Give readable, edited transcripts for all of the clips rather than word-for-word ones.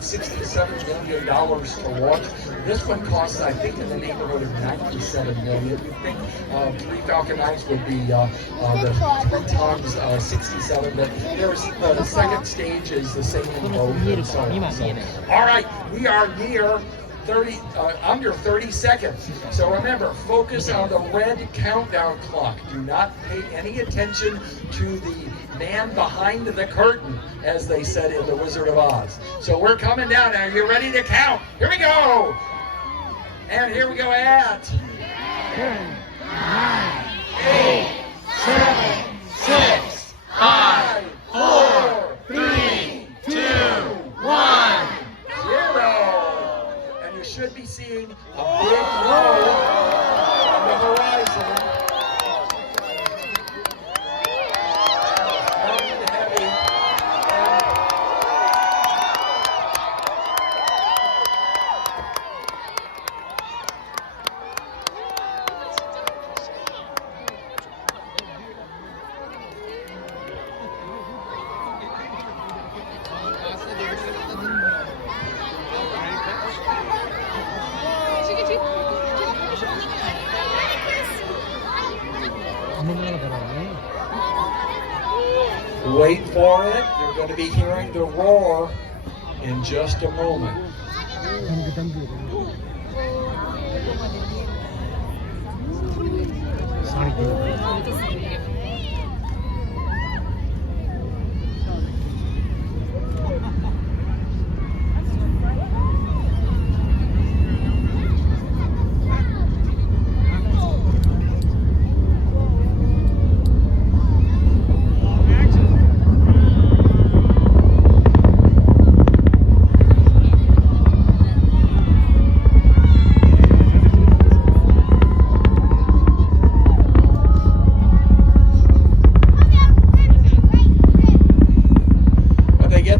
$67 million to launch. This one costs, I think, in the neighborhood of $97 million. You think 3 Falcon 9s would be the 3 times 67, but there's the second stage is the same in both. And so on. So, all right, we are near under 30 seconds. So remember, focus on the red countdown clock. Do not pay any attention to the man behind the curtain, as they said in The Wizard of Oz. So we're coming down now. You ready to count? Here we go. And here we go at 10, 9, 8, 7, 6, 5, 4, 3, 2, 1, 0. Should be seeing a big roll on the horizon. Nothing heavy. Wait for it. You're going to be hearing the roar in just a moment.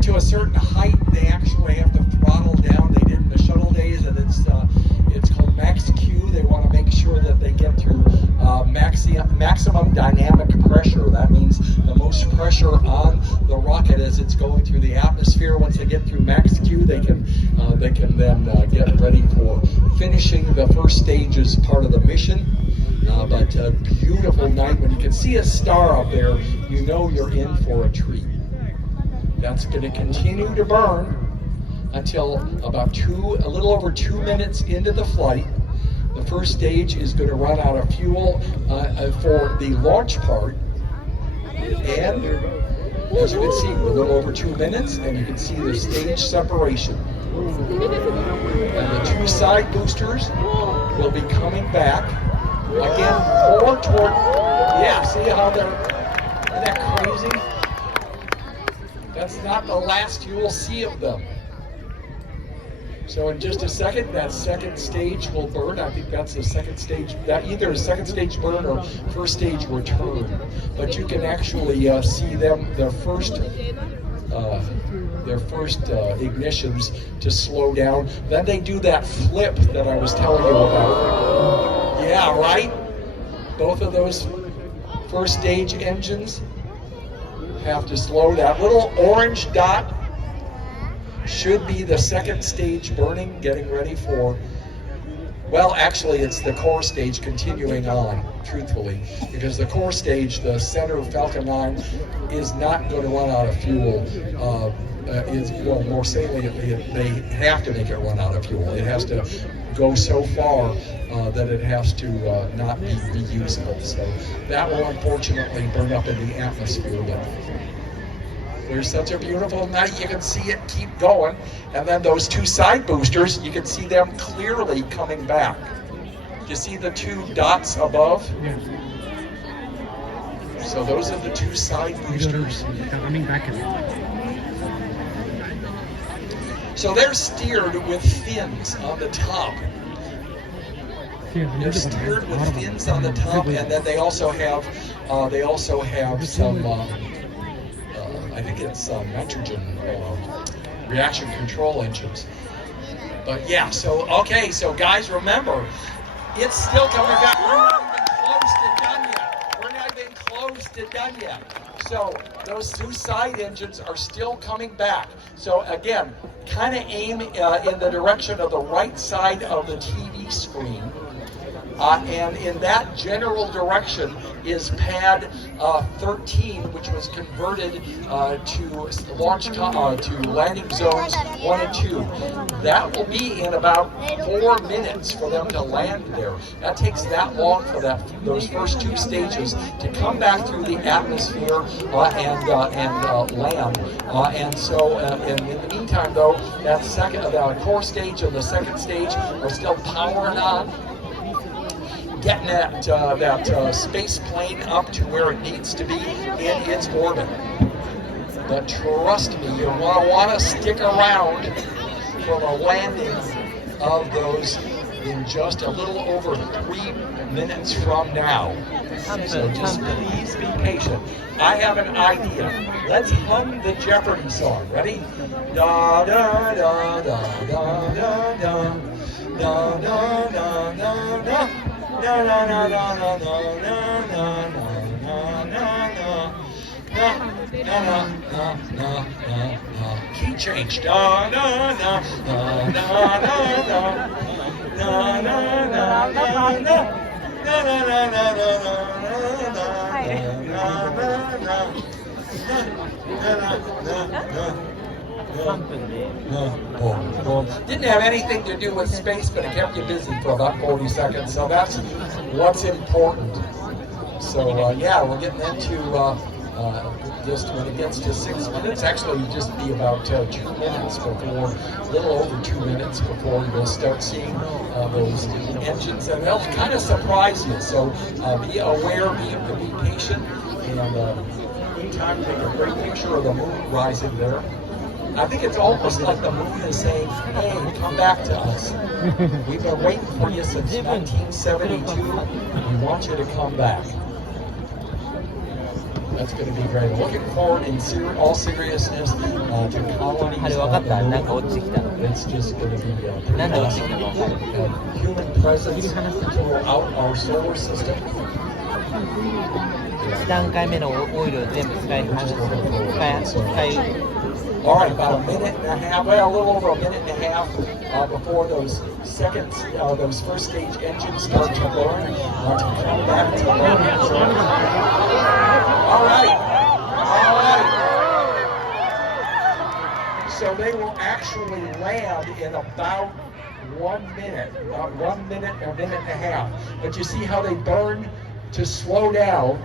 To a certain height, they actually have to throttle down. They did in the shuttle days, and it's called max Q. They want to make sure that they get to maximum dynamic pressure. That means the most pressure on the rocket as it's going through the atmosphere. Once they get through max Q, they can then get ready for finishing the first stage as part of the mission. But a beautiful night. When you can see a star up there, you know you're in for a treat. That's going to continue to burn until about a little over 2 minutes into the flight. The first stage is going to run out of fuel for the launch part. And as you can see, a little over 2 minutes, and you can see the stage separation. And the 2 side boosters will be coming back. Again, more toward, yeah, see how isn't that crazy? That's not the last you will see of them. So in just a second, that second stage will burn. I think that's the second stage, that either a second stage burn or first stage return. But you can actually see them, their first ignitions to slow down. Then they do that flip that I was telling you about. Yeah, right? Both of those first stage engines have to slow. That little orange dot should be the second stage burning, getting ready for, well, actually it's the core stage continuing on, truthfully, because the core stage, the center of Falcon 9, is not going to run out of fuel. More saliently, they have to make it run out of fuel. It has to go so far that it has to not be reusable. So that will unfortunately burn up in the atmosphere. But there's such a beautiful night. You can see it keep going. And then those 2 side boosters, you can see them clearly coming back. You see the 2 dots above? Yeah. So those are the 2 side boosters. Coming back. So they're steered with fins on the top. They're steered with fins on the top, and then they also have some I think it's nitrogen reaction control engines. But yeah, so okay, so guys, remember, it's still coming back. We're not even close to done yet. So those 2 side engines are still coming back. So again, kind of aim in the direction of the right side of the TV screen. And in that general direction is pad 13, which was converted to launch to landing zones 1 and 2. That will be in about 4 minutes for them to land there. That takes that long for those first 2 stages to come back through the atmosphere and land. And so, in the meantime, though, that core stage and the second stage are still powering on, getting that space plane up to where it needs to be in its orbit. But trust me, you're going to want to stick around for the landing of those in just a little over 3 minutes from now. So just please be patient. I have an idea. Let's hum the Jeopardy song. Ready? Da da da da da da da da da da da da. Na na na na na na na na na na. Key change. Da na na na na na na na na na na. Na na na na na na na. Didn't have anything to do with space, but it kept you busy for about 40 seconds, so that's what's important. So yeah, we're getting into just when it gets to 6 minutes, actually just be about 2 minutes before, a little over 2 minutes before you'll start seeing those engines, and they'll kind of surprise you. So be aware, be patient, and meantime take a great picture of the moon rising there. I think it's almost like the moon is saying, hey, come back to us. We've been waiting for you since 1972. We want you to come back. That's going to be great. Looking forward in all seriousness to colonies on the moon. It's just going to be pretty awesome. Human presence throughout our solar system. 1段階目のオイルを全部使い All right, about a minute and a half, well, a little over a minute and a half before those first stage engines start to burn, to come back to landing zone. All right. So they will actually land in about 1 minute, a minute and a half. But you see how they burn to slow down.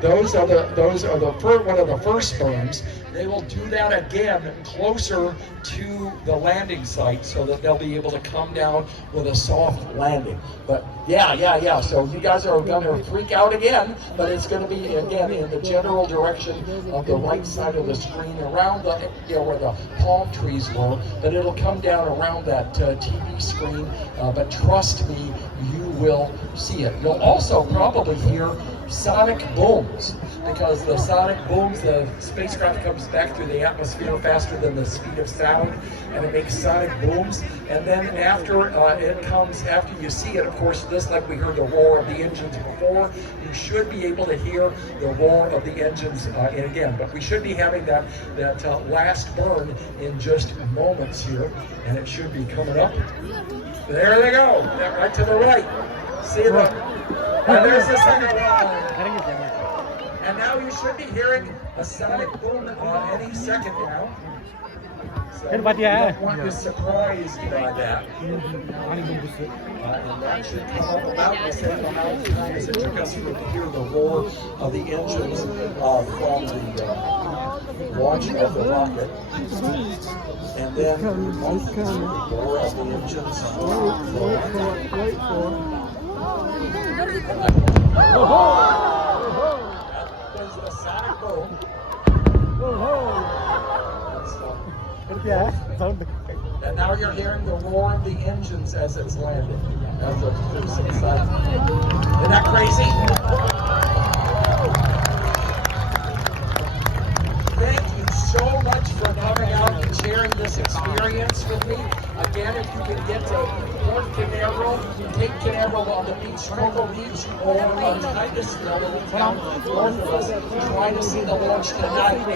Those are one of the first burns. They will do that again closer to the landing site so that they'll be able to come down with a soft landing. But yeah. So you guys are going to freak out again, but it's going to be again in the general direction of the right side of the screen, around the where the palm trees were. But it'll come down around that TV screen. But trust me, you will see it. You'll also probably hear sonic booms, because the sonic booms, the spacecraft comes back through the atmosphere faster than the speed of sound, and it makes sonic booms. And then after after you see it, of course, just like we heard the roar of the engines before, you should be able to hear the roar of the engines again. But we should be having that last burn in just moments here, and it should be coming up. There they go, right to the right. See the. And there's the second one. And now you should be hearing a sonic boom any second now. So you don't want to be surprised by that. And that should come up about the same amount of time as it took us to hear the roar of the engines from the launch of the rocket. And then the roar of the engines that was a sonic boom. And now you're hearing the roar of the engines as it's landing, as the first inside. Isn't that crazy? Thank you so much for coming out and sharing this experience with me. Again, if you can get to Port Canaveral, take Canaveral on the beach, Cocoa Beach, or Titus, the little town north of us, try to see the launch tonight.